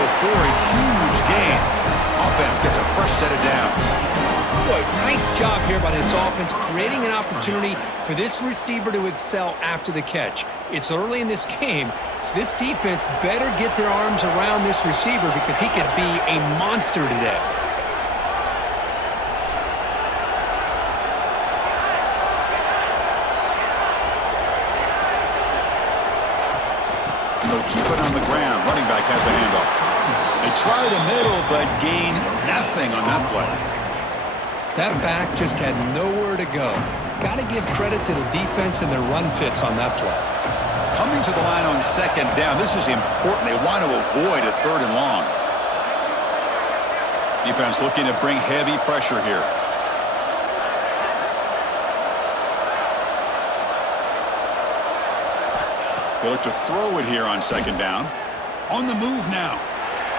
before a huge gain. Offense gets a fresh set of downs. Boy, nice job here by this offense, creating an opportunity for this receiver to excel after the catch. It's early in this game, so this defense better get their arms around this receiver because he could be a monster today. They'll keep it on the ground. Running back has the handoff. They try the middle, but gain nothing on that play. That back just had nowhere to go. Got to give credit to the defense and their run fits on that play. Coming to the line on second down. This is important. They want to avoid a third and long. Defense looking to bring heavy pressure here. They look to throw it here on second down. On the move now.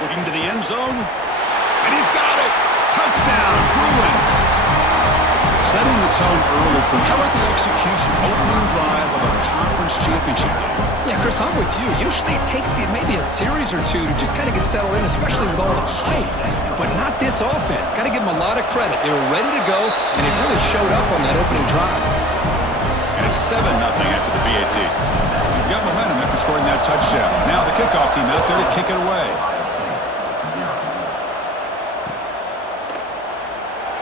Looking to the end zone. And he's got it. Touchdown, Bruins. Setting the tone early. How about the execution? Opening drive of a conference championship game. Yeah, Chris, I'm with you. Usually it takes you maybe a series or two to just kind of get settled in, especially with all the hype. But not this offense. Got to give them a lot of credit. They were ready to go, and it really showed up on that opening drive. And it's 7-0 after the BAT. You've got momentum after scoring that touchdown. Now the kickoff team out there to kick it away.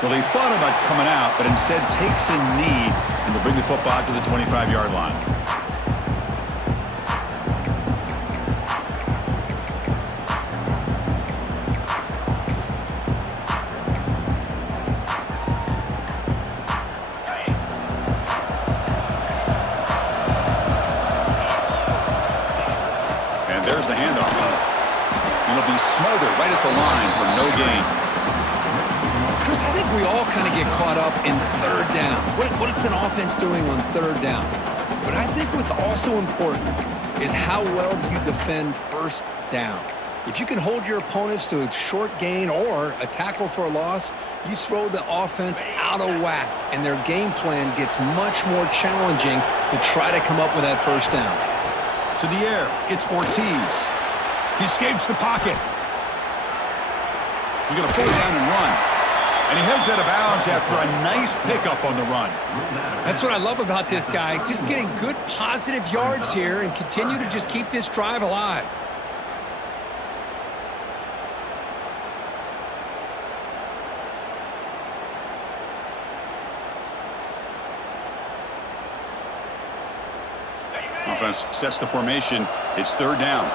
Well, he thought about coming out, but instead takes a knee and will bring the football to the 25-yard line. And there's the handoff. It'll be smothered right at the line for no gain. Chris, I think we all kind of get caught up in third down. What's an offense doing on third down? But I think what's also important is how well do you defend first down. If you can hold your opponents to a short gain or a tackle for a loss, you throw the offense out of whack, and their game plan gets much more challenging to try to come up with that first down. To the air, it's Ortiz. He escapes the pocket. He's going to pull it down and run. And he heads out of bounds after a nice pickup on the run. That's what I love about this guy. Just getting good positive yards here and continue to just keep this drive alive. Offense sets the formation. It's third down.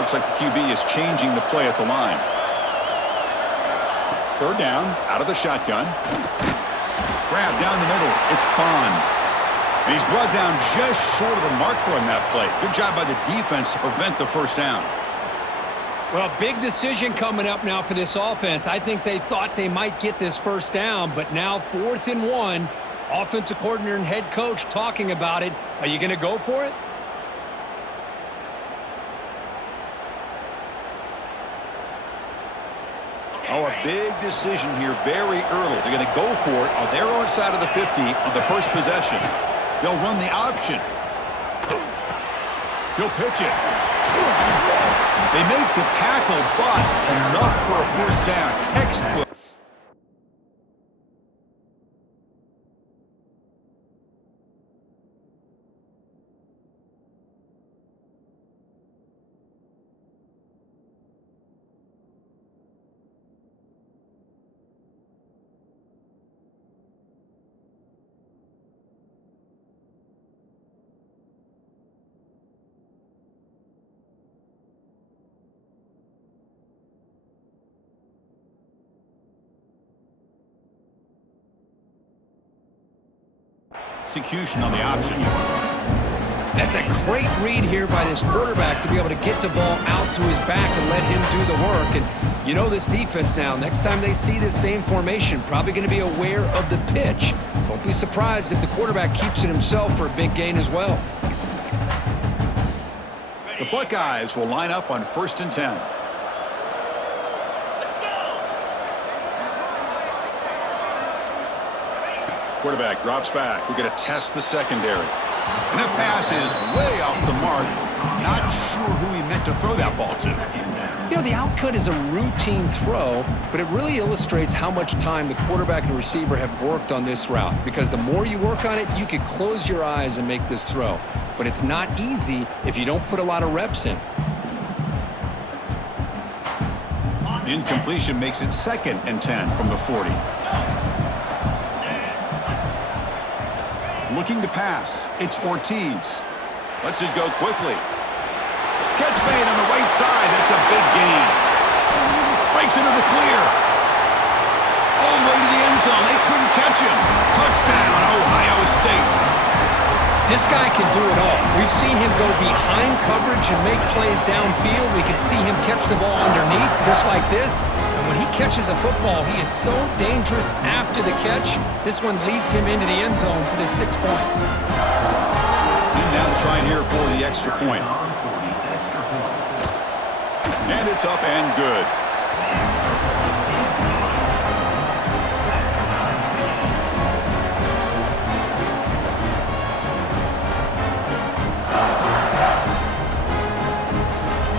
Looks like the QB is changing the play at the line. Third down, out of the shotgun. Grab down the middle. It's Bond. And he's brought down just short of the marker on that play. Good job by the defense to prevent the first down. Well, big decision coming up now for this offense. I think they thought they might get this first down, but now 4th and 1. Offensive coordinator and head coach talking about it. Are you going to go for it? Oh, a big decision here very early. They're going to go for it on their own side of the 50 on the first possession. They'll run the option. He'll pitch it. They make the tackle, but enough for a first down. Textbook. Execution on the option. That's a great read here by this quarterback to be able to get the ball out to his back and let him do the work. And you know this defense now, next time they see this same formation, probably going to be aware of the pitch. Don't be surprised if the quarterback keeps it himself for a big gain as well. The Buckeyes will line up on 1st and 10. Quarterback drops back. We're going to test the secondary. And that pass is way off the mark. Not sure who he meant to throw that ball to. You know, the outcut is a routine throw, but it really illustrates how much time the quarterback and receiver have worked on this route. Because the more you work on it, you could close your eyes and make this throw. But it's not easy if you don't put a lot of reps in. Incompletion makes it 2nd and 10 from the 40. Looking to pass. It's Ortiz. Lets it go quickly. Catch made on the right side. That's a big gain. Breaks into the clear. All the way to the end zone. They couldn't catch him. Touchdown, Ohio State. This guy can do it all. We've seen him go behind coverage and make plays downfield. We can see him catch the ball underneath, just like this. And when he catches a football, he is so dangerous after the catch. This one leads him into the end zone for the 6 points. And now to try here for the extra point. And it's up and good.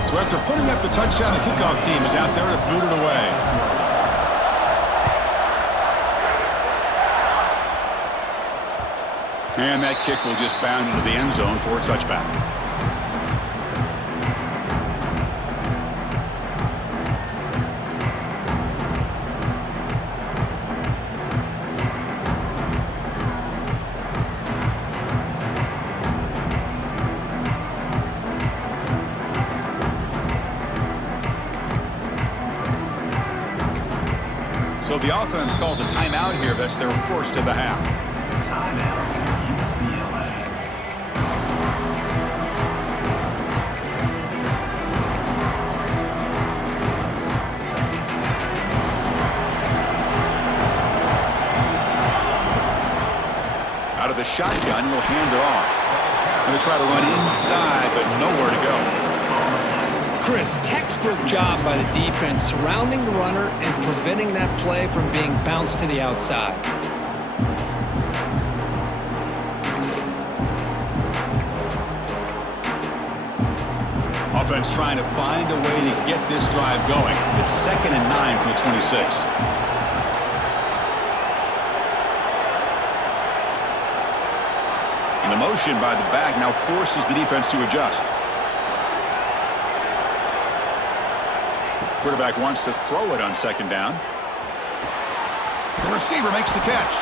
So after putting up the touchdown, the kickoff team is out there to boot it away. And that kick will just bound into the end zone for a touchback. So the offense calls a timeout here. That's their first of the half. Out of the shotgun, he'll hand it off. Going to try to run inside, but nowhere to go. Chris, textbook job by the defense surrounding the runner and preventing that play from being bounced to the outside. Offense trying to find a way to get this drive going. It's 2nd and 9 from the 26. And the motion by the back now forces the defense to adjust. Quarterback wants to throw it on 2nd down. The receiver makes the catch.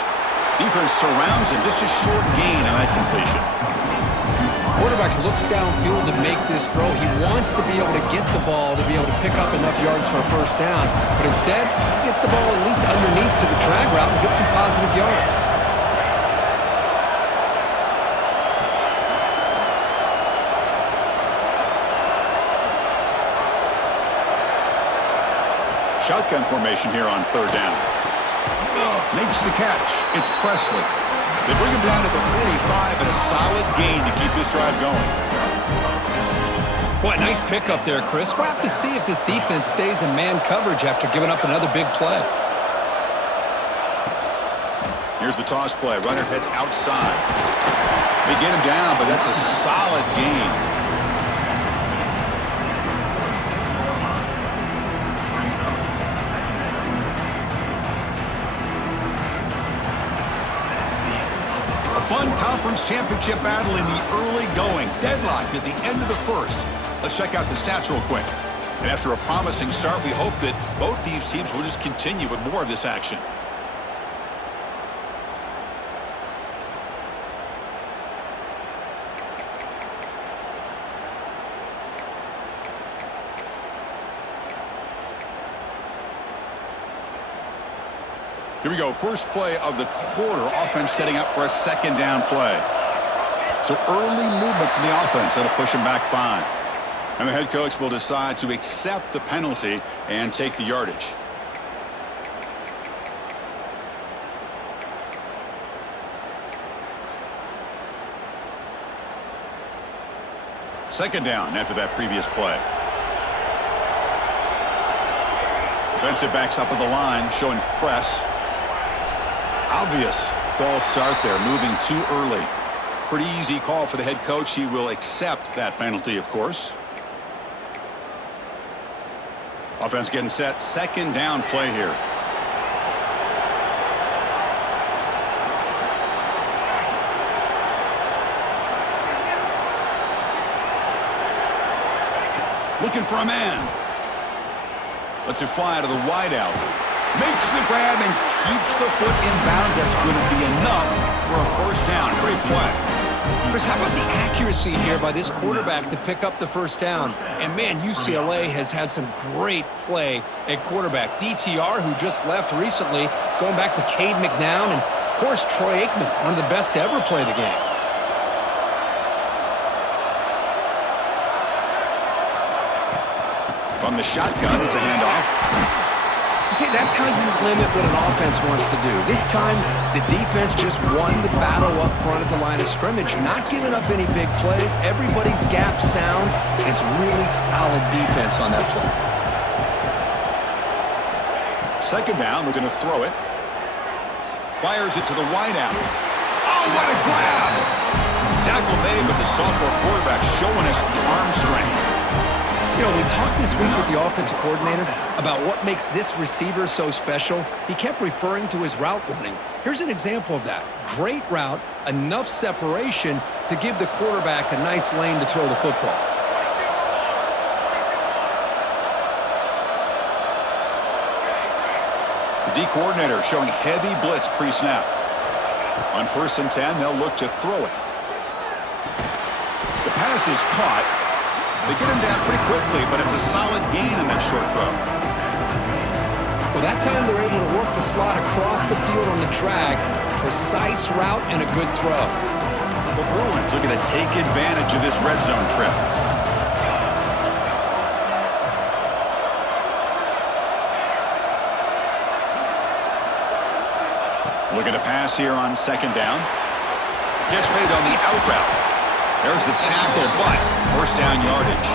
Defense surrounds him. Just a short gain on that completion. Quarterback looks downfield to make this throw. He wants to be able to get the ball to be able to pick up enough yards for a first down. But instead, he gets the ball at least underneath to the drag route and gets some positive yards. Shotgun formation here on 3rd down. Makes the catch. It's Presley. They bring him down to the 45 and a solid gain to keep this drive going. Boy, nice pickup there, Chris. We'll have to see if this defense stays in man coverage after giving up another big play. Here's the toss play. Runner heads outside. They get him down, but that's a solid gain. Fun conference championship battle in the early going. Deadlocked at the end of the first. Let's check out the stats real quick. And after a promising start, we hope that both these teams will just continue with more of this action. Here we go. First play of the quarter. Offense setting up for a 2nd down play. So early movement from the offense. That'll push him back 5. And the head coach will decide to accept the penalty and take the yardage. Second down after that previous play. Defensive backs up at the line, showing press. Obvious false start there, moving too early. Pretty easy call for the head coach. He will accept that penalty, of course. Offense getting set. Second down play here. Looking for a man. Lets it fly to the wideout. Makes the grab and keeps the foot in bounds. That's going to be enough for a first down. Great play. Chris, how about the accuracy here by this quarterback to pick up the first down? And, man, UCLA has had some great play at quarterback. DTR, who just left recently, going back to Cade McNown, and, of course, Troy Aikman, one of the best to ever play the game. From the shotgun, it's a handoff. See, that's how you limit what an offense wants to do. This time, the defense just won the battle up front at the line of scrimmage, not giving up any big plays. Everybody's gap sound. It's really solid defense on that play. Second down, we're going to throw it. Fires it to the wideout. Oh, what a grab! Tackle made, but the sophomore quarterback showing us the arm strength. You know, we talked this week with the offensive coordinator about what makes this receiver so special. He kept referring to his route running. Here's an example of that. Great route, enough separation to give the quarterback a nice lane to throw the football. The D coordinator showing heavy blitz pre-snap. On 1st and 10, they'll look to throw it. The pass is caught. They get him down pretty quickly, but it's a solid gain in that short throw. Well, that time they're able to work the slot across the field on the drag. Precise route and a good throw. The Bruins looking to take advantage of this red zone trip. Looking to pass here on second down. Catch made on the out route. There's the tackle, but first down yardage.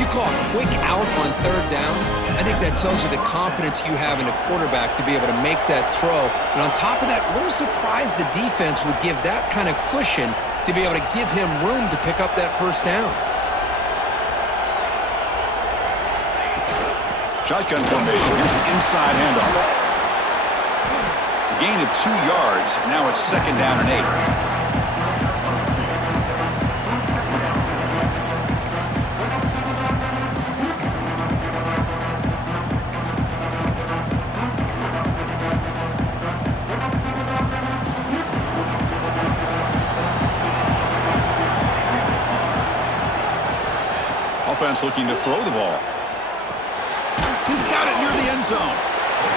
You call a quick out on third down. I think that tells you the confidence you have in a quarterback to be able to make that throw. And on top of that, a little surprised the defense would give that kind of cushion to be able to give him room to pick up that first down. Shotgun formation. Here's an inside handoff. A gain of 2 yards. Now it's second down and 8. Offense looking to throw the ball. He's got it near the end zone.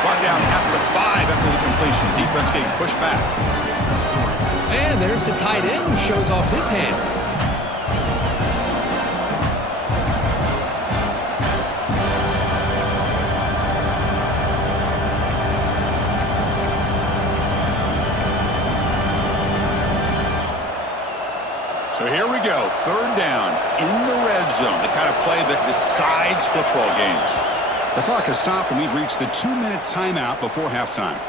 Brought down at the 5 after the completion. Defense getting pushed back. And there's the tight end who shows off his hands. So here we go, third down in the red zone, the kind of play that decides football games. The clock has stopped and we've reached the 2-minute timeout before halftime.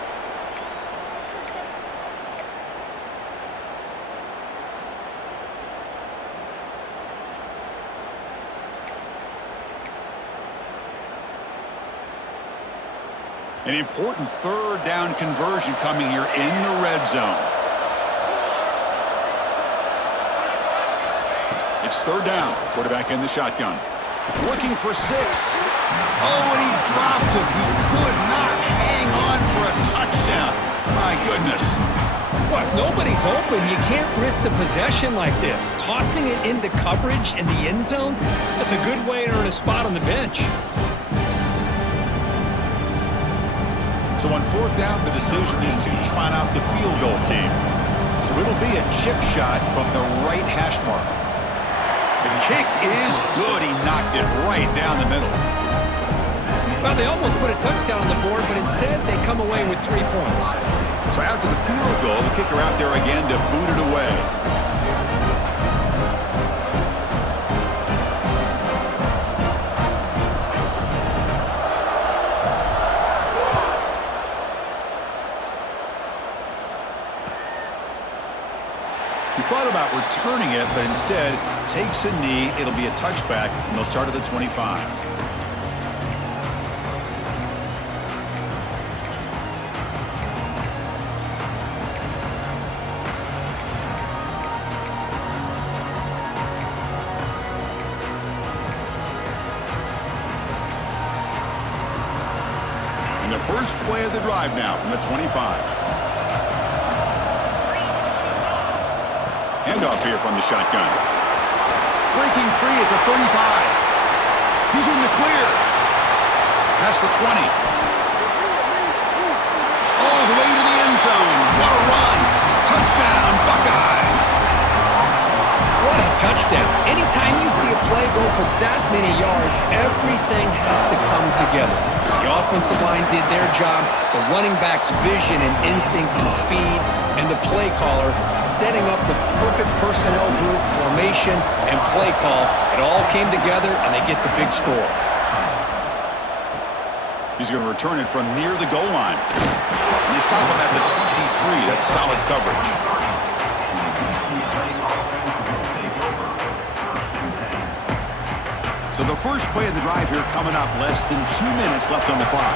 An important third down conversion coming here in the red zone. It's third down. Quarterback in the shotgun. Looking for 6. Oh, and he dropped it. He could not hang on for a touchdown. My goodness. Well, if nobody's open, you can't risk the possession like this. Tossing it into coverage in the end zone, that's a good way to earn a spot on the bench. So on fourth down, the decision is to trot out the field goal team. So it'll be a chip shot from the right hash mark. The kick is good. He knocked it right down the middle. Well, they almost put a touchdown on the board, but instead they come away with 3 points. So after the field goal, the kicker out there again to boot it away. about returning it, but instead takes a knee. It'll be a touchback, and they'll start at the 25. And the first play of the drive now from the 25. Handoff here from the shotgun. Breaking free at the 35. He's in the clear. Past the 20. All the way to the end zone. What a run. Touchdown, Buckeyes. What a touchdown. Anytime you see a play go for that many yards, everything has to come together. The offensive line did their job, the running back's vision and instincts and speed, and the play caller setting up the perfect personnel group, formation, and play call. It all came together, and they get the big score. He's going to return it from near the goal line. And they stop him at the 23. That's solid coverage. So the first play of the drive here coming up, less than 2 minutes left on the clock.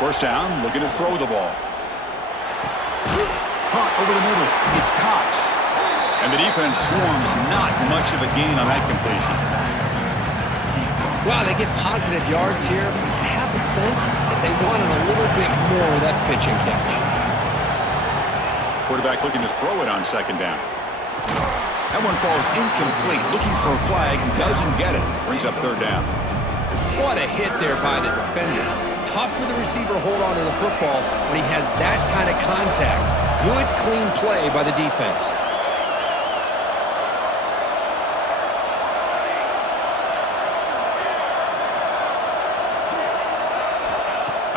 First down, looking to throw the ball. Caught over the middle. It's Cox. And the defense swarms, not much of a gain on that completion. Wow, they get positive yards here. I have a sense that they wanted a little bit more of that pitch and catch. Quarterback looking to throw it on second down. That one falls incomplete. Looking for a flag, doesn't get it. Brings up third down. What a hit there by the defender. Tough for the receiver to hold on to the football when he has that kind of contact. Good, clean play by the defense.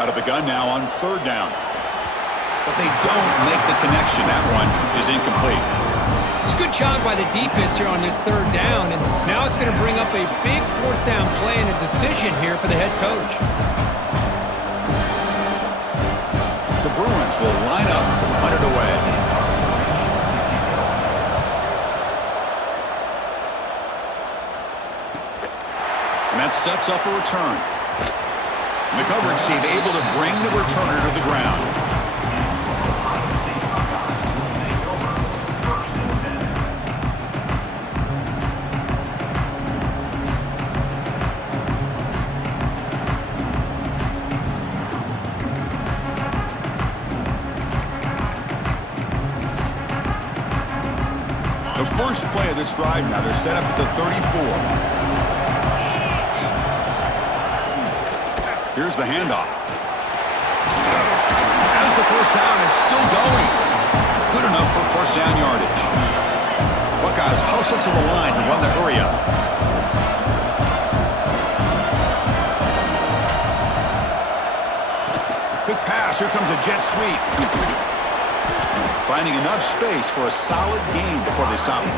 Out of the gun now on third down. But they don't make the connection. That one is incomplete. It's a good job by the defense here on this third down, and now it's going to bring up a big fourth down play and a decision here for the head coach. The Bruins will line up to punt it away. And that sets up a return. And the coverage team able to bring the returner to the ground. The first play of this drive now, they're set up at the 34. Here's the handoff. As the first down is still going. Good enough for first down yardage. Buckeyes hustle to the line to run the hurry up. Quick pass. Here comes a jet sweep. Finding enough space for a solid gain before they stop him.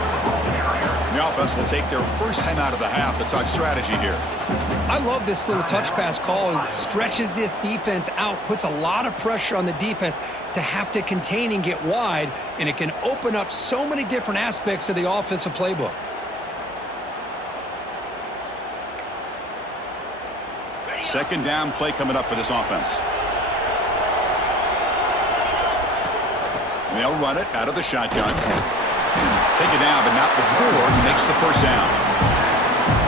The offense will take their first time out of the half to talk strategy here. I love this little touch pass call. It stretches this defense out, puts a lot of pressure on the defense to have to contain and get wide, and it can open up so many different aspects of the offensive playbook. Second down play coming up for this offense. And they'll run it out of the shotgun. Take it down, but not before he makes the first down.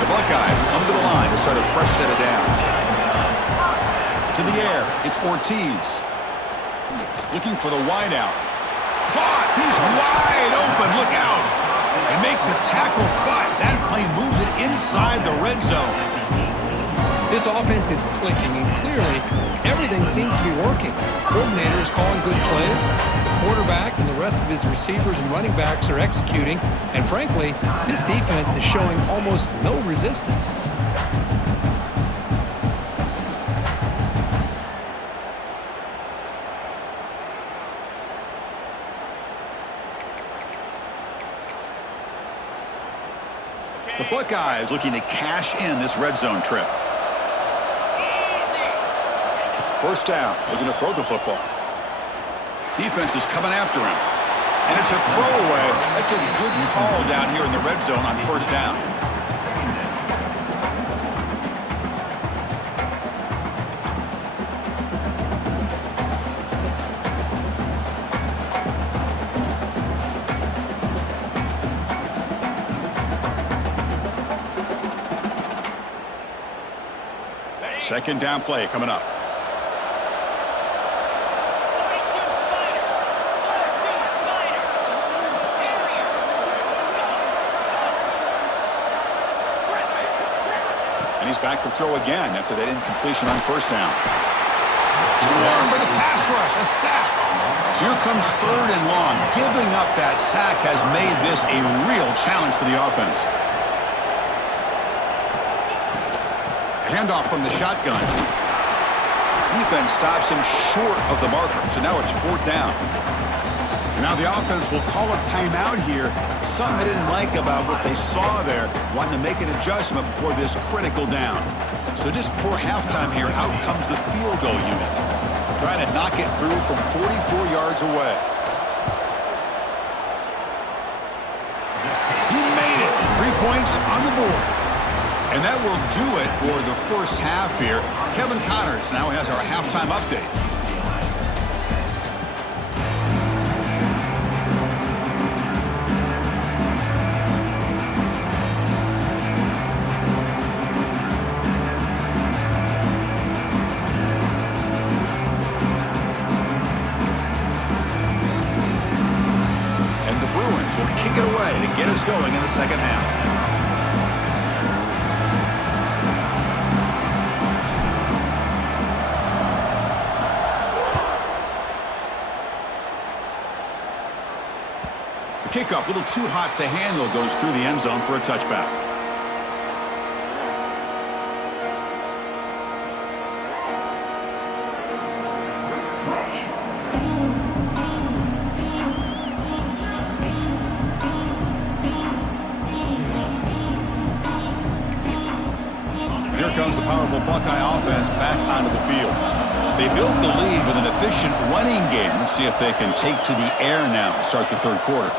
The Buckeyes come to the line to start a fresh set of downs. To the air, it's Ortiz. Looking for the wideout. Caught! He's wide open, look out! And make the tackle, but that play moves it inside the red zone. This offense is clicking, and clearly everything seems to be working. The coordinator is calling good plays. The quarterback and the rest of his receivers and running backs are executing. And frankly, this defense is showing almost no resistance. The Buckeyes looking to cash in this red zone trip. First down, looking to throw the football. Defense is coming after him. And it's a throwaway. That's a good call down here in the red zone on first down. Second down play coming up. And he's back to throw again after that incompletion on first down. Swarmed by the pass rush, a sack. So here comes third and long. Giving up that sack has made this a real challenge for the offense. Handoff from the shotgun. Defense stops him short of the marker, so now it's fourth down. And now the offense will call a timeout here. Something they didn't like about what they saw there, wanting to make an adjustment before this critical down. So just before halftime here, out comes the field goal unit, trying to knock it through from 44 yards away. He made it. 3 points on the board. And that will do it for the first half here. Kevin Connors now has our halftime update. And the Bruins will kick it away to get us going in the second half. Kickoff, a little too hot to handle, goes through the end zone for a touchback. And here comes the powerful Buckeye offense back onto the field. They built the lead with an efficient running game. Let's see if they can take to the air now to start the third quarter.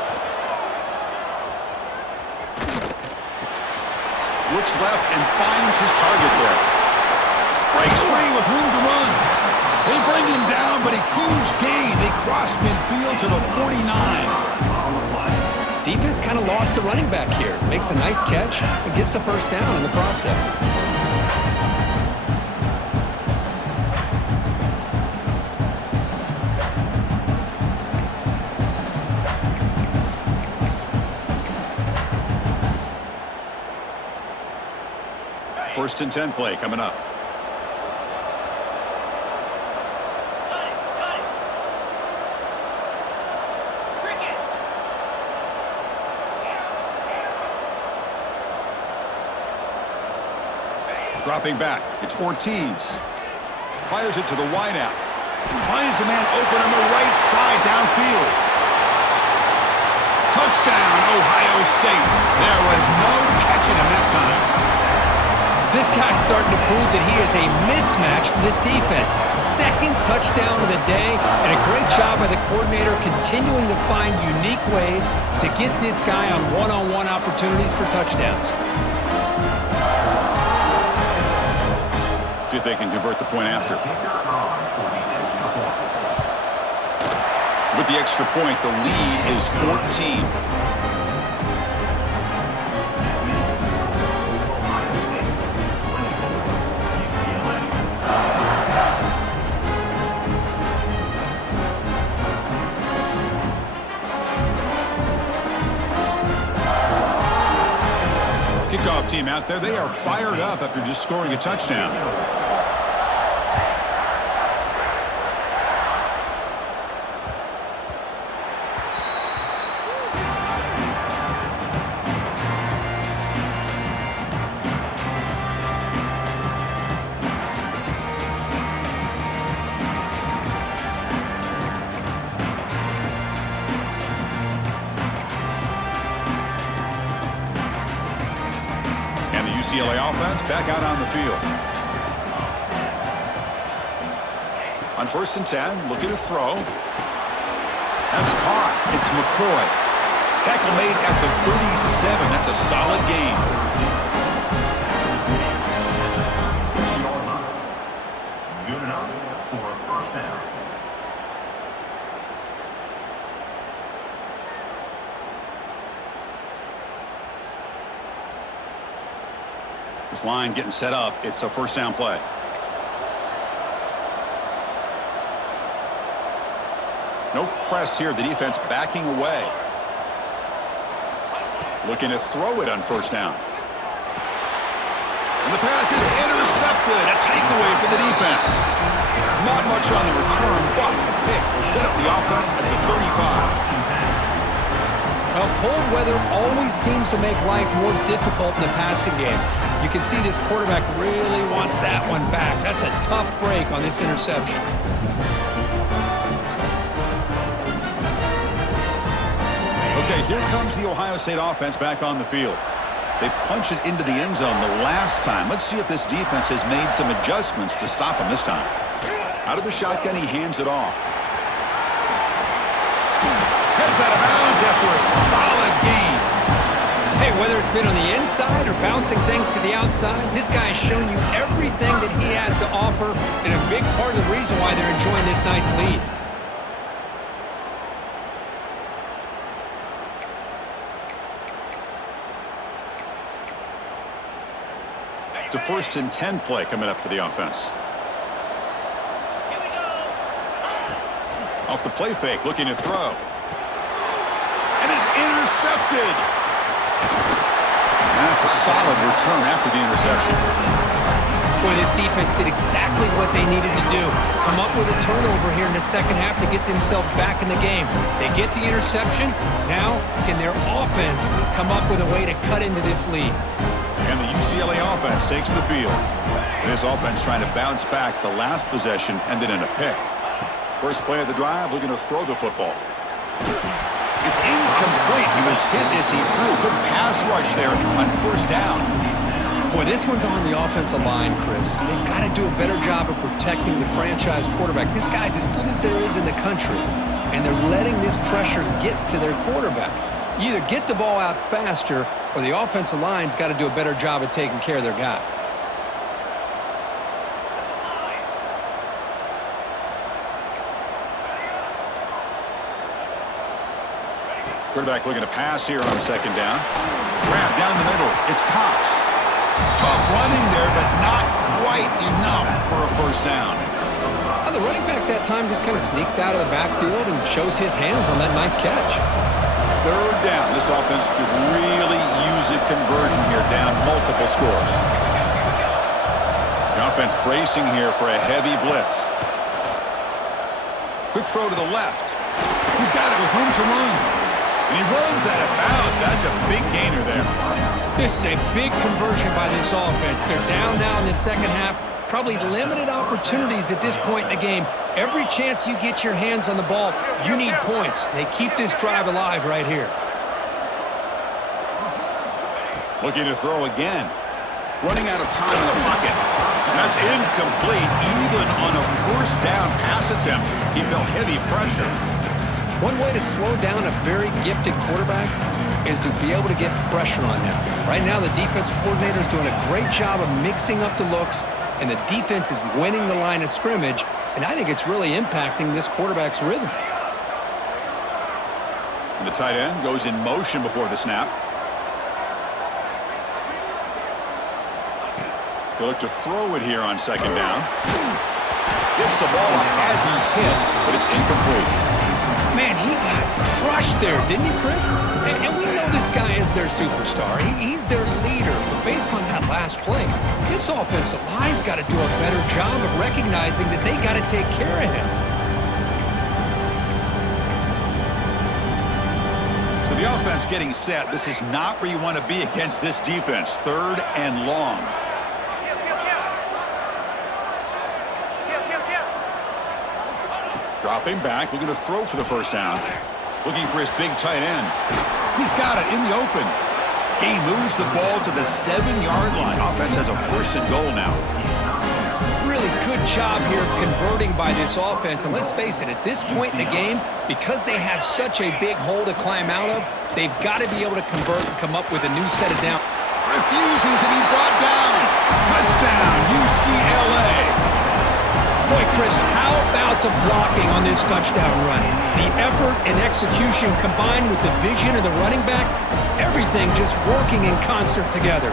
Looks left and finds his target there. Breaks free with room to run. They bring him down, but a huge gain. They cross midfield to the 49. Defense kind of lost a running back here. Makes a nice catch and gets the first down in the process. First and 10 play coming up. Dropping back, it's Ortiz. Fires it to the wideout. Finds a man open on the right side downfield. Touchdown, Ohio State. There was no catching him that time. This guy's starting to prove that he is a mismatch for this defense. Second touchdown of the day, and a great job by the coordinator continuing to find unique ways to get this guy on one-on-one opportunities for touchdowns. See if they can convert the point after. With the extra point, the lead is 14. Kickoff team out there, they are fired up after just scoring a touchdown. UCLA offense back out on the field. On 1st and 10, looking to throw. That's caught. It's McCoy. Tackle made at the 37. That's a solid gain. Good enough for a first down. This line getting set up. It's a first down play. No press here. The defense backing away. Looking to throw it on 1st down. And the pass is intercepted. A takeaway for the defense. Not much on the return, but the pick will set up the offense at the 35. Well, cold weather always seems to make life more difficult in the passing game. You can see this quarterback really wants that one back. That's a tough break on this interception. Okay, here comes the Ohio State offense back on the field. They punch it into the end zone the last time. Let's see if this defense has made some adjustments to stop him this time. Out of the shotgun, he hands it off. Heads out of bounds after a solid gain. Hey, whether it's been on the inside or bouncing things to the outside, this guy has shown you everything that he has to offer, and a big part of the reason why they're enjoying this nice lead. It's a 1st and 10 play coming up for the offense. Off the play fake, looking to throw. And is intercepted. And that's a solid return after the interception. Boy, this defense did exactly what they needed to do. Come up with a turnover here in the second half to get themselves back in the game. They get the interception. Now, can their offense come up with a way to cut into this lead? And the UCLA offense takes the field. This offense trying to bounce back. The last possession ended in a pick. First play of the drive, looking to throw the football. It's incomplete. He was hit as he threw. Good pass rush there on 1st down. Boy, this one's on the offensive line, Chris. They've got to do a better job of protecting the franchise quarterback. This guy's as good as there is in the country, and they're letting this pressure get to their quarterback. You either get the ball out faster, or the offensive line's got to do a better job of taking care of their guy. Quarterback looking to pass here on 2nd down. Grab down the middle. It's Cox. Tough running there, but not quite enough for a 1st down. Well, the running back that time just kind of sneaks out of the backfield and shows his hands on that nice catch. 3rd down. This offense could really use a conversion here, down multiple scores. The offense bracing here for a heavy blitz. Quick throw to the left. He's got it with room to run. And he runs out of bounds. That's a big gainer there. This is a big conversion by this offense. They're down now in the second half. Probably limited opportunities at this point in the game. Every chance you get your hands on the ball, you need points. They keep this drive alive right here. Looking to throw again. Running out of time in the pocket. That's incomplete. Even on a 1st down pass attempt, he felt heavy pressure. One way to slow down a very gifted quarterback is to be able to get pressure on him. Right now, the defense coordinator is doing a great job of mixing up the looks, and the defense is winning the line of scrimmage, and I think it's really impacting this quarterback's rhythm. And the tight end goes in motion before the snap. He'll look to throw it here on 2nd down. Gets the ball up as he's hit, but it's incomplete. Man, he got crushed there, didn't he, Chris? And we know this guy is their superstar. He's their leader. But based on that last play, this offensive line's got to do a better job of recognizing that they got to take care of him. So the offense getting set. This is not where you want to be against this defense. 3rd and long. Dropping back, looking to throw for the 1st down. Looking for his big tight end. He's got it in the open. He moves the ball to the 7-yard line. Offense has a 1st and goal now. Really good job here of converting by this offense. And let's face it, at this point in the game, because they have such a big hole to climb out of, they've got to be able to convert and come up with a new set of down. Refusing to be brought down. Touchdown, UCLA. Boy, Chris, how about the blocking on this touchdown run? The effort and execution combined with the vision of the running back, everything just working in concert together.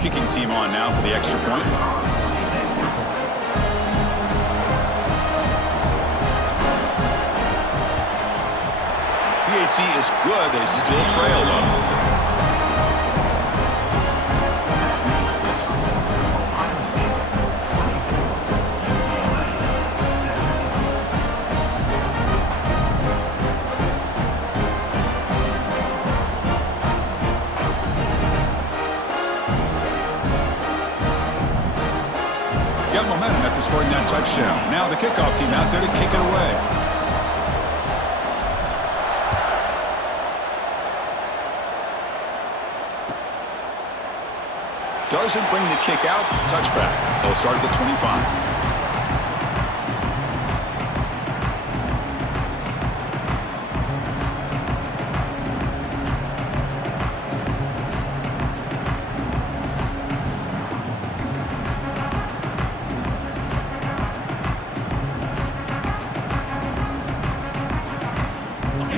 Kicking team on now for the extra point. PHC is good. They still trail though. Got momentum after scoring that touchdown. Now the kickoff team out there to kick it away. Doesn't bring the kick out. Touchback. They'll start at the 25.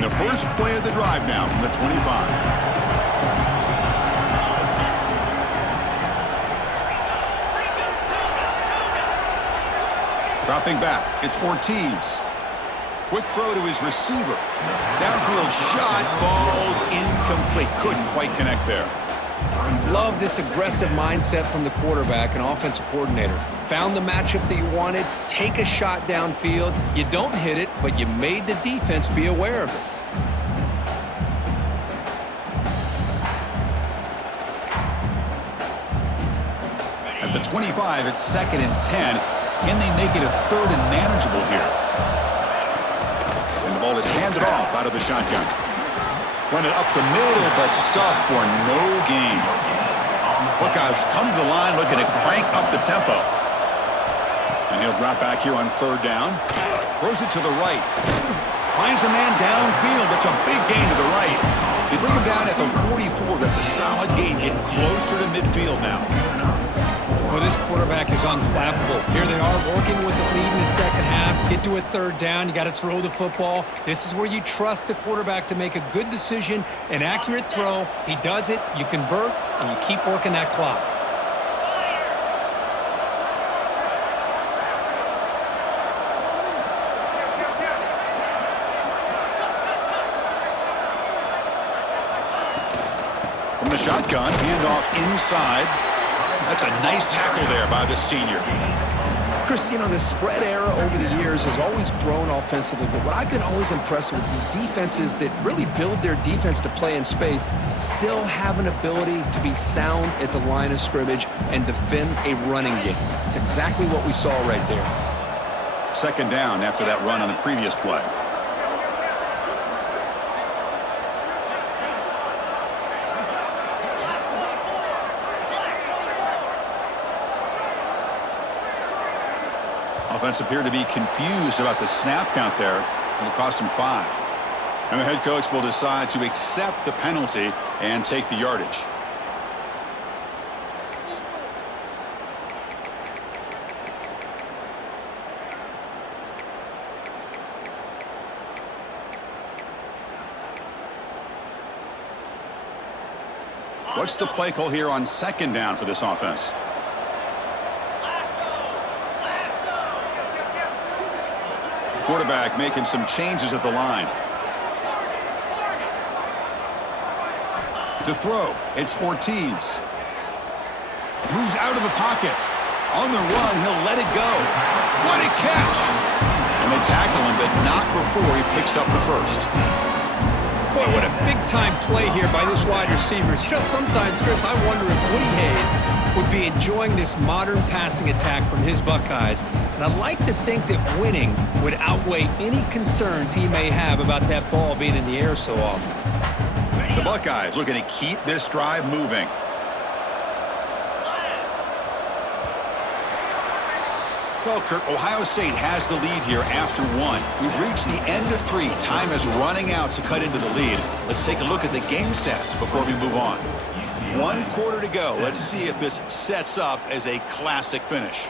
The first play of the drive now from the 25. Dropping back, it's Ortiz. Quick throw to his receiver. Downfield shot falls incomplete. Couldn't quite connect there. Love this aggressive mindset from the quarterback and offensive coordinator. Found the matchup that you wanted, take a shot downfield. You don't hit it, but you made the defense be aware of it. At the 25, it's 2nd and 10. Can they make it a 3rd and manageable here? And the ball is handed off out of the shotgun. Run it up the middle, but stuffed for no gain. Buckeyes come to the line looking to crank up the tempo. And he'll drop back here on 3rd down. Throws it to the right. Finds a man downfield. That's a big gain to the right. They bring him down at the 44. That's a solid gain, getting closer to midfield now. Well, this quarterback is unflappable. Here they are working with the lead in the second half. Get to a 3rd down. You got to throw the football. This is where you trust the quarterback to make a good decision, an accurate throw. He does it, you convert, and you keep working that clock. From the shotgun, handoff inside. That's a nice tackle there by the senior. Chris, you know, the spread era over the years has always grown offensively, but what I've been always impressed with is defenses that really build their defense to play in space still have an ability to be sound at the line of scrimmage and defend a running game. It's exactly what we saw right there. 2nd down after that run on the previous play. Offense appeared to be confused about the snap count there. It'll cost him 5. And the head coach will decide to accept the penalty and take the yardage. What's the play call here on 2nd down for this offense? Quarterback making some changes at the line. To throw, it's Ortiz. Moves out of the pocket. On the run, he'll let it go. What a catch! And they tackle him, but not before he picks up the first. Boy, what a big-time play here by this wide receivers. You know, sometimes, Chris, I wonder if Woody Hayes would be enjoying this modern passing attack from his Buckeyes. And I'd like to think that winning would outweigh any concerns he may have about that ball being in the air so often. The Buckeyes looking to keep this drive moving. Well, Kirk, Ohio State has the lead here after one. We've reached the end of three. Time is running out to cut into the lead. Let's take a look at the game sets before we move on. 1 quarter to go. Let's see if this sets up as a classic finish.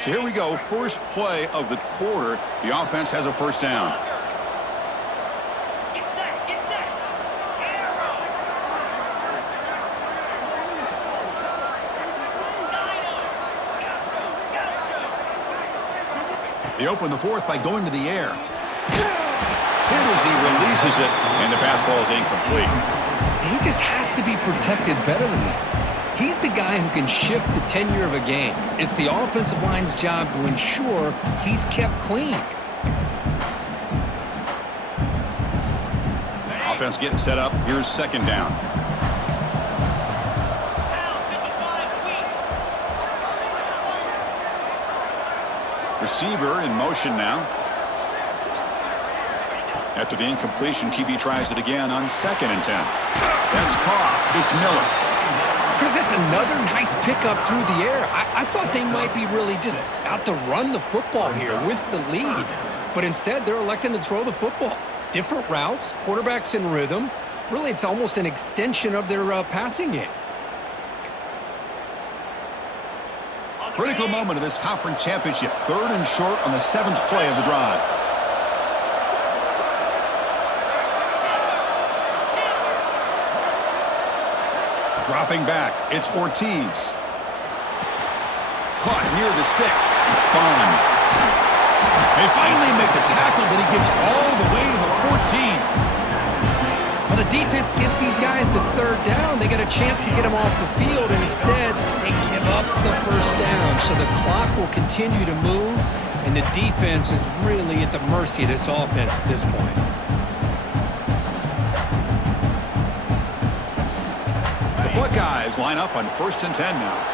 So here we go. First play of the quarter. The offense has a first down. They open the fourth by going to the air. Hit as he releases it, and the pass ball is incomplete. He just has to be protected better than that. He's the guy who can shift the tenure of a game. It's the offensive line's job to ensure he's kept clean. Offense getting set up. Here's second down. Receiver in motion now. After the incompletion, QB tries it again on 2nd and 10. That's caught. It's Miller. Chris, that's another nice pickup through the air. I thought they might be really just out to run the football here with the lead. But instead, they're electing to throw the football. Different routes, quarterbacks in rhythm. Really, it's almost an extension of their passing game. Critical moment of this conference championship. 3rd and short on the 7th play of the drive. Dropping back, it's Ortiz. Caught near the sticks. It's Bond. They finally make the tackle, but he gets all the way to the 14. Well, the defense gets these guys to 3rd down. They got a chance to get them off the field, and instead they give up the first down. So the clock will continue to move, and the defense is really at the mercy of this offense at this point. The Buckeyes line up on 1st and 10 now.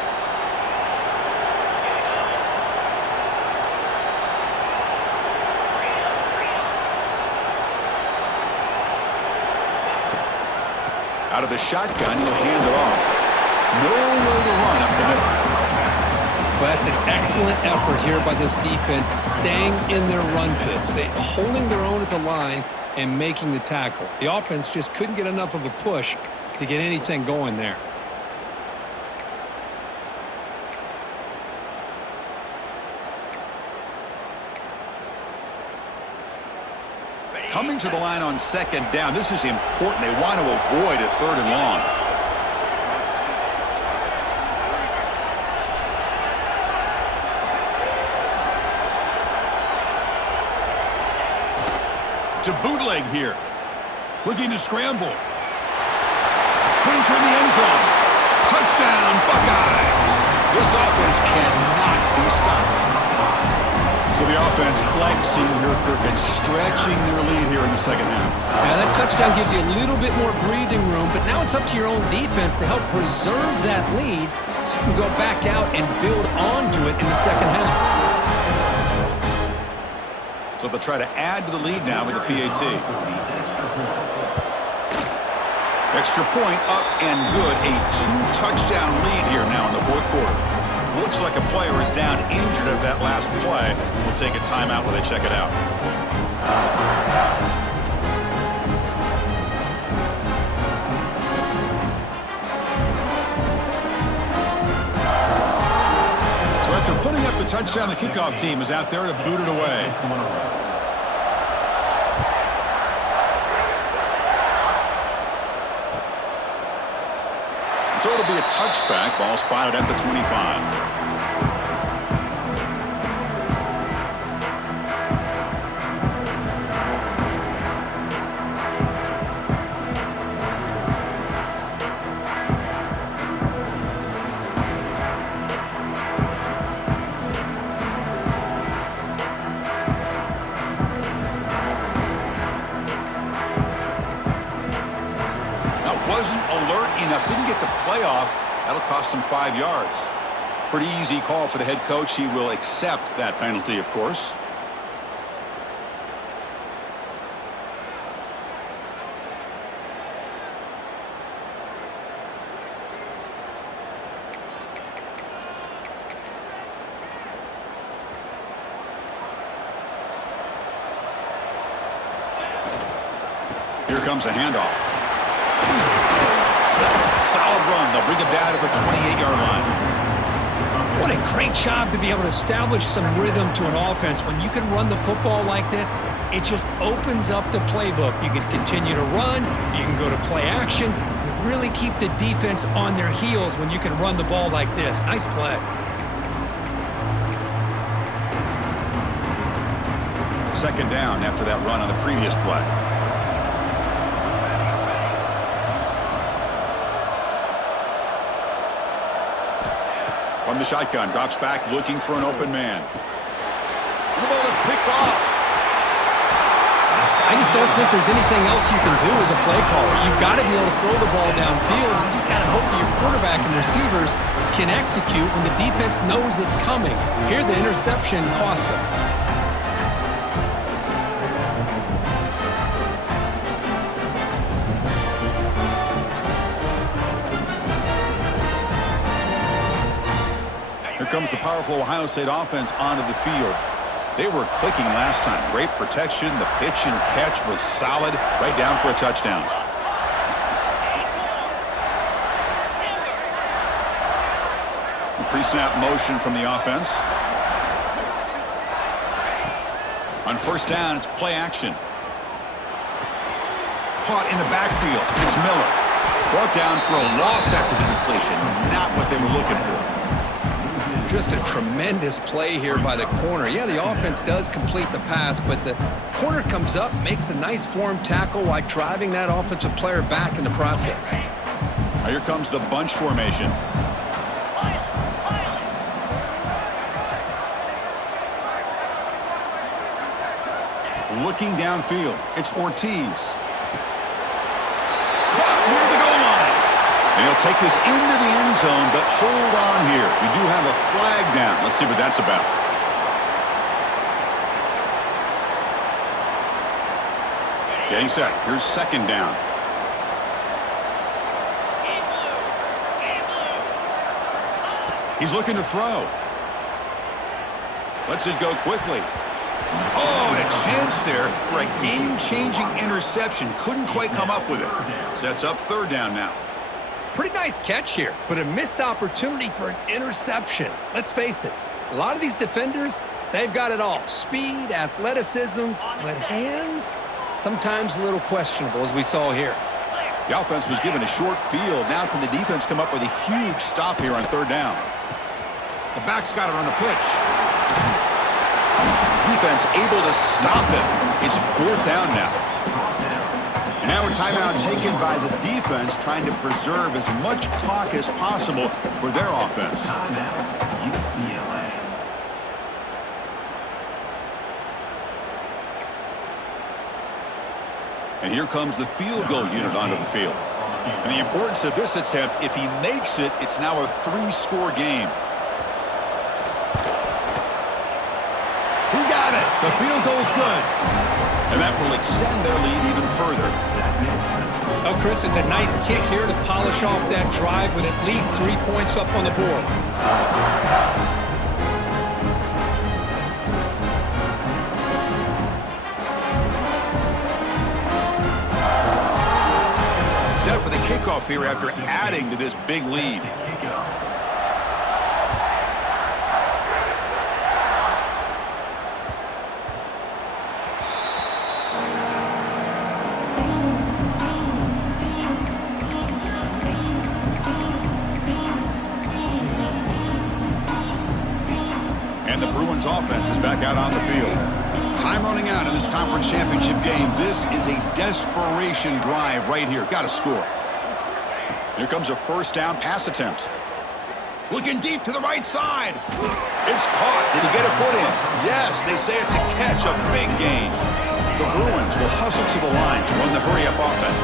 Out of the shotgun, he'll hand it off. No way to run up the middle. But that's an excellent effort here by this defense, staying in their run fits. They holding their own at the line and making the tackle. The offense just couldn't get enough of a push to get anything going there. Coming to the line on 2nd down. This is important. They want to avoid a 3rd and long. To bootleg here. Looking to scramble. Painter in the end zone. Touchdown, Buckeyes. This offense cannot be stopped. So the offense flexing here, Kirk, and stretching their lead here in the 2nd half. Now that touchdown gives you a little bit more breathing room, but now it's up to your own defense to help preserve that lead so you can go back out and build onto it in the 2nd half. So they'll try to add to the lead now with the PAT. Extra point up and good. A 2-touchdown lead here now in the 4th quarter. Looks like a player is down injured at that last play. We'll take a timeout while they check it out. So after putting up the touchdown, the kickoff team is out there to boot it away. So it'll be a touchback. Ball spotted at the 25. Wasn't alert enough, didn't get the play off. That'll cost him 5 yards. Pretty easy call for the head coach. He will accept that penalty, of course. Here comes a handoff. Solid run. They'll bring it down to the 28-yard line. What a great job to be able to establish some rhythm to an offense. When you can run the football like this, it just opens up the playbook. You can continue to run. You can go to play action. You really keep the defense on their heels when you can run the ball like this. Nice play. Second down after that run on the previous play. From the shotgun, drops back looking for an open man. The ball is picked off. I just don't think there's anything else you can do as a play caller. You've got to be able to throw the ball downfield. You just got to hope that your quarterback and receivers can execute when the defense knows it's coming. Here, the interception cost them. Here comes the powerful Ohio State offense onto the field. They were clicking last time. Great protection. The pitch and catch was solid. Right down for a touchdown. Pre-snap motion from the offense. On first down, it's play action. Caught in the backfield. It's Miller. Brought down for a loss after the completion. Not what they were looking for. Just a tremendous play here by the corner. Yeah, the offense does complete the pass, but the corner comes up, makes a nice form tackle while driving that offensive player back in the process. Now here comes the bunch formation. Looking downfield, it's Ortiz. Caught near the goal line. And he'll take this into the end zone, but hold on here. We do have a flag down. Let's see what that's about. Getting set. Here's second down. He's looking to throw. Lets it go quickly. Oh, and a chance there for a game-changing interception. Couldn't quite come up with it. Sets up third down now. Pretty nice catch here, but a missed opportunity for an interception. Let's face it, a lot of these defenders, they've got it all. Speed, athleticism, but hands, sometimes a little questionable, as we saw here. The offense was given a short field. Now can the defense come up with a huge stop here on third down? The back's got it on the pitch. Defense able to stop him. It's fourth down now. And now a timeout taken by the defense, trying to preserve as much clock as possible for their offense. And here comes the field goal unit onto the field. And the importance of this attempt, if he makes it, it's now a 3-score game. He got it. The field goal's good. And that will extend their lead even further. Oh, Chris, it's a nice kick here to polish off that drive with at least 3 points up on the board. Set for the kickoff here after adding to this big lead. And the Bruins offense is back out on the field. Time running out in this conference championship game. This is a desperation drive right here. Got to score. Here comes a first down pass attempt. Looking deep to the right side. It's caught. Did he get a foot in? Yes, they say it's a catch, a big gain. The Bruins will hustle to the line to run the hurry-up offense.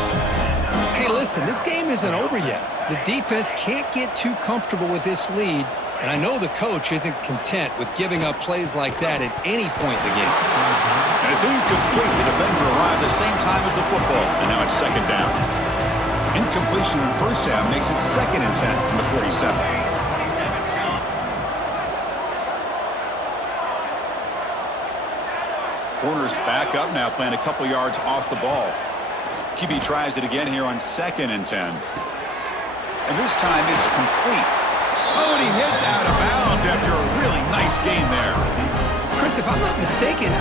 Hey, listen, this game isn't over yet. The defense can't get too comfortable with this lead. And I know the coach isn't content with giving up plays like that at any point in the game. And it's incomplete. The defender arrived the same time as the football, and now it's second down. Incompletion in the first half makes it 2nd and 10 from the 47. Corner's back up now, playing a couple yards off the ball. QB tries it again here on 2nd and 10. And this time it's complete. Oh, and he heads out of bounds after a really nice game there. Chris, if I'm not mistaken,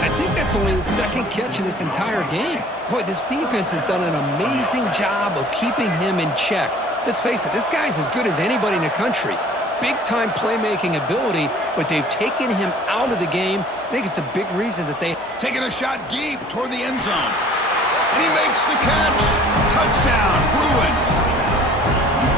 I think that's only the 2nd catch of this entire game. Boy, this defense has done an amazing job of keeping him in check. Let's face it, this guy's as good as anybody in the country. Big-time playmaking ability, but they've taken him out of the game. I think it's a big reason that they... Taking a shot deep toward the end zone. And he makes the catch. Touchdown, Bruins.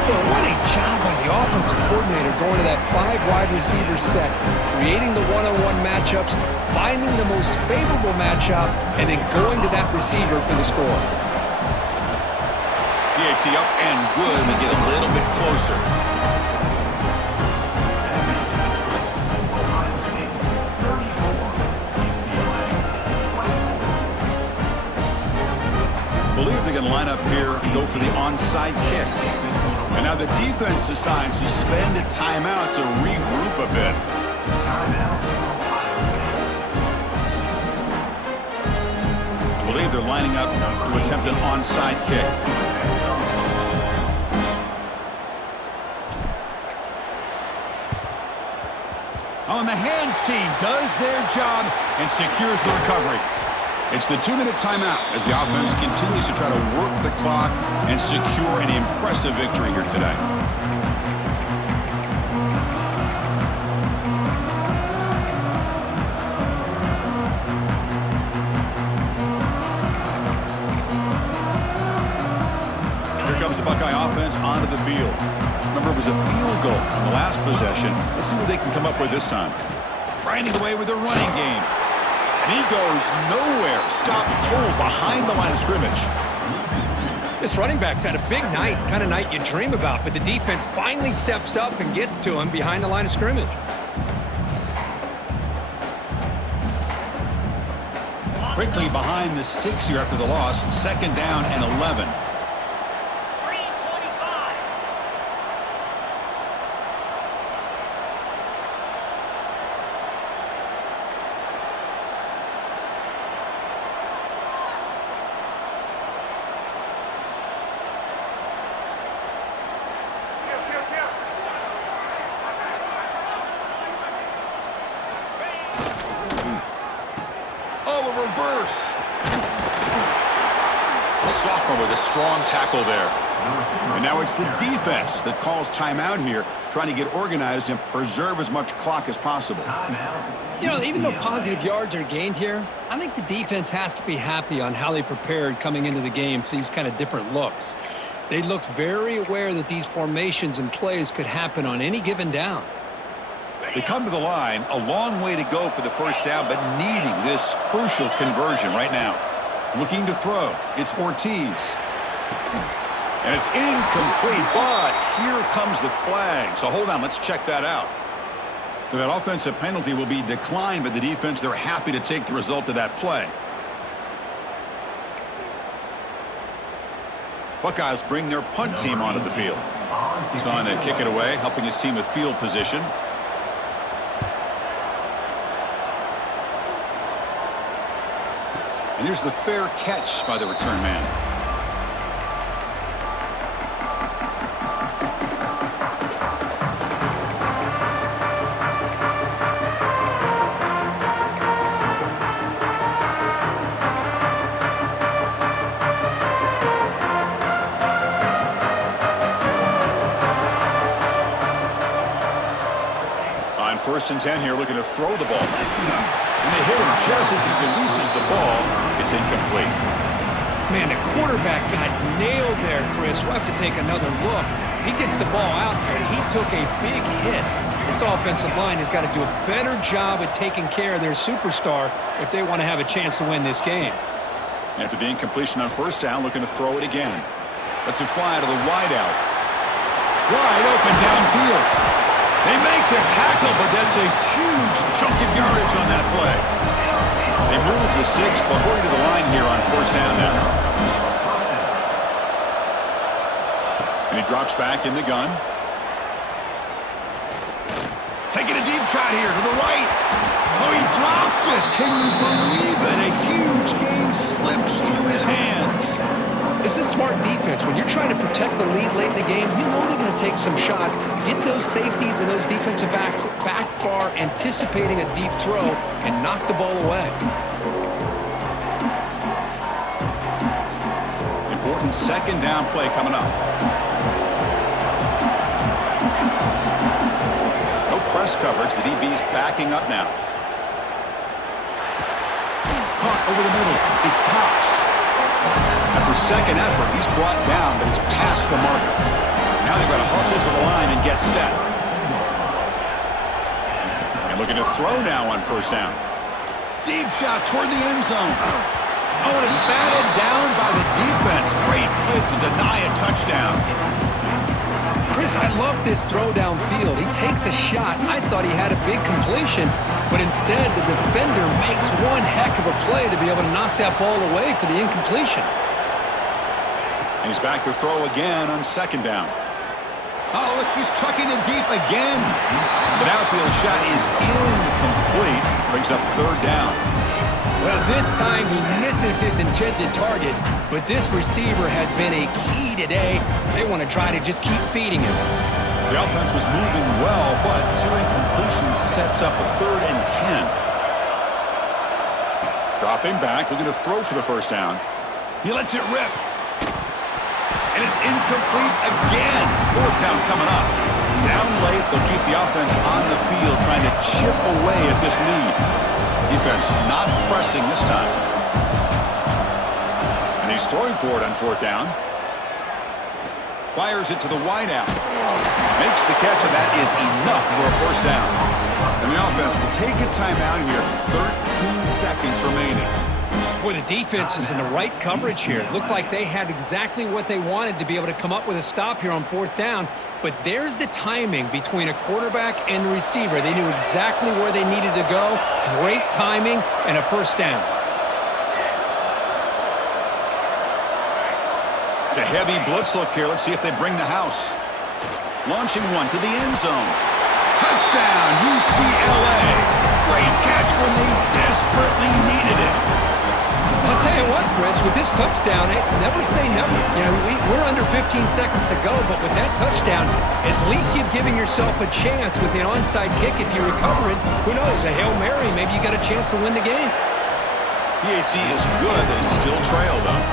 Well, what a job by the offensive coordinator going to that 5 wide receiver set, creating the one-on-one matchups, finding the most favorable matchup, and then going to that receiver for the score. PAT up and good. They get a little bit closer. Believe they're going to line up here and go for the onside kick. And now the defense decides to spend a timeout to regroup a bit. I believe they're lining up to attempt an onside kick. Oh, and the hands team does their job and secures the recovery. It's the 2-minute timeout as the offense continues to try to work the clock and secure an impressive victory here today. Here comes the Buckeye offense onto the field. Remember, it was a field goal on the last possession. Let's see what they can come up with this time. Grinding away with their running game. And he goes nowhere. Stopped cold behind the line of scrimmage. This running back's had a big night, kind of night you dream about, but the defense finally steps up and gets to him behind the line of scrimmage. Quickly behind the sticks here after the loss. 2nd down and 11. Reverse. The sophomore with a strong tackle there. And now it's the defense that calls timeout here, trying to get organized and preserve as much clock as possible. You know, even though positive yards are gained here, I think the defense has to be happy on how they prepared coming into the game for these kind of different looks. They looked very aware that these formations and plays could happen on any given down. They come to the line, a long way to go for the first down, but needing this crucial conversion right now. Looking to throw. It's Ortiz. And it's incomplete, but here comes the flag. So hold on, let's check that out. So that offensive penalty will be declined by the defense. They're happy to take the result of that play. Buckeyes bring their punt team onto the field. He's on to kick it away, helping his team with field position. And here's the fair catch by the return man. On 1st and 10 here, looking to throw the ball. And they hit him just as he releases the ball. It's incomplete. Man, the quarterback got nailed there, Chris. We'll have to take another look. He gets the ball out, but he took a big hit. This offensive line has got to do a better job at taking care of their superstar if they want to have a chance to win this game. After the incompletion on 1st down, looking to throw it again. Lets it fly to the wideout. Wide open downfield. They make the tackle, but that's a huge chunk of yardage on that play. They move the 6. They'll hurry to the line here on first down now. And he drops back in the gun. Taking a deep shot here to the right. Oh, he dropped it. Can you believe it? A huge gain slips through his hands. This is smart defense. When you're trying to protect the lead late in the game, you know they're going to take some shots. Get those safeties and those defensive backs back far, anticipating a deep throw, and knock the ball away. Important second down play coming up. No press coverage. The DB's backing up now. Caught over the middle. It's Cox. After second effort, he's brought down, but he's past the marker. Now they've got to hustle to the line and get set. And looking to throw now on first down. Deep shot toward the end zone. Oh, and it's batted down by the defense. Great play to deny a touchdown. Chris, I love this throw downfield. He takes a shot. I thought he had a big completion, but instead the defender makes one heck of a play to be able to knock that ball away for the incompletion. And he's back to throw again on second down. Oh, look, he's chucking it deep again. The outfield shot is incomplete. Brings up third down. Well, this time he misses his intended target, but this receiver has been a key today. They want to try to just keep feeding him. The offense was moving well, but 2 incompletions sets up a 3rd and 10. Dropping back, looking to throw for the first down. He lets it rip. And it's incomplete again. 4th down coming up. Down late, they'll keep the offense on the field, trying to chip away at this lead. Defense not pressing this time. And he's throwing for it on 4th down. Fires it to the wideout. Makes the catch, and that is enough for a first down. And the offense will take a timeout here. 13 seconds remaining. Boy, the defense is in the right coverage here. It looked like they had exactly what they wanted to be able to come up with a stop here on 4th down. But there's the timing between a quarterback and the receiver. They knew exactly where they needed to go. Great timing and a first down. It's a heavy blitz look here. Let's see if they bring the house. Launching one to the end zone. Touchdown, UCLA. Great catch when they desperately needed it. I'll tell you what, Chris, with this touchdown, never say never. You know, we're under 15 seconds to go, but with that touchdown, at least you've given yourself a chance with the onside kick. If you recover it, who knows, a Hail Mary, maybe you got a chance to win the game. PHC is good. They still trail, though.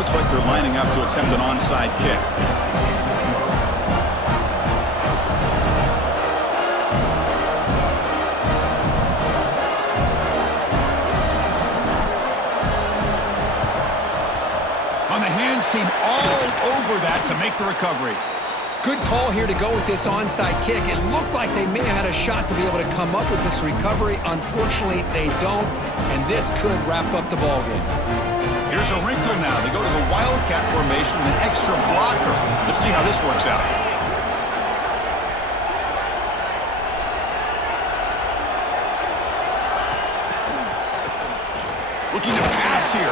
Looks like they're lining up to attempt an onside kick. On the hands team all over that to make the recovery. Good call here to go with this onside kick. It looked like they may have had a shot to be able to come up with this recovery. Unfortunately, they don't, and this could wrap up the ball game. Here's a wrinkle now. They go to the Wildcat formation with an extra blocker. Let's see how this works out. Looking to pass here.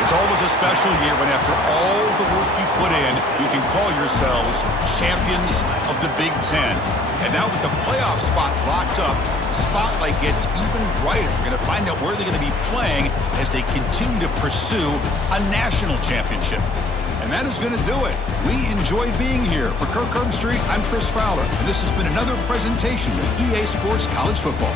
It's always a special year when after all the work you put in, you can call yourselves champions of the Big Ten. And now with the playoff spot locked up, the spotlight gets even brighter. We're going to find out where they're going to be playing as they continue to pursue a national championship. And that is going to do it. We enjoyed being here. For Kirk Herbstreit, I'm Chris Fowler, and this has been another presentation of EA Sports College Football.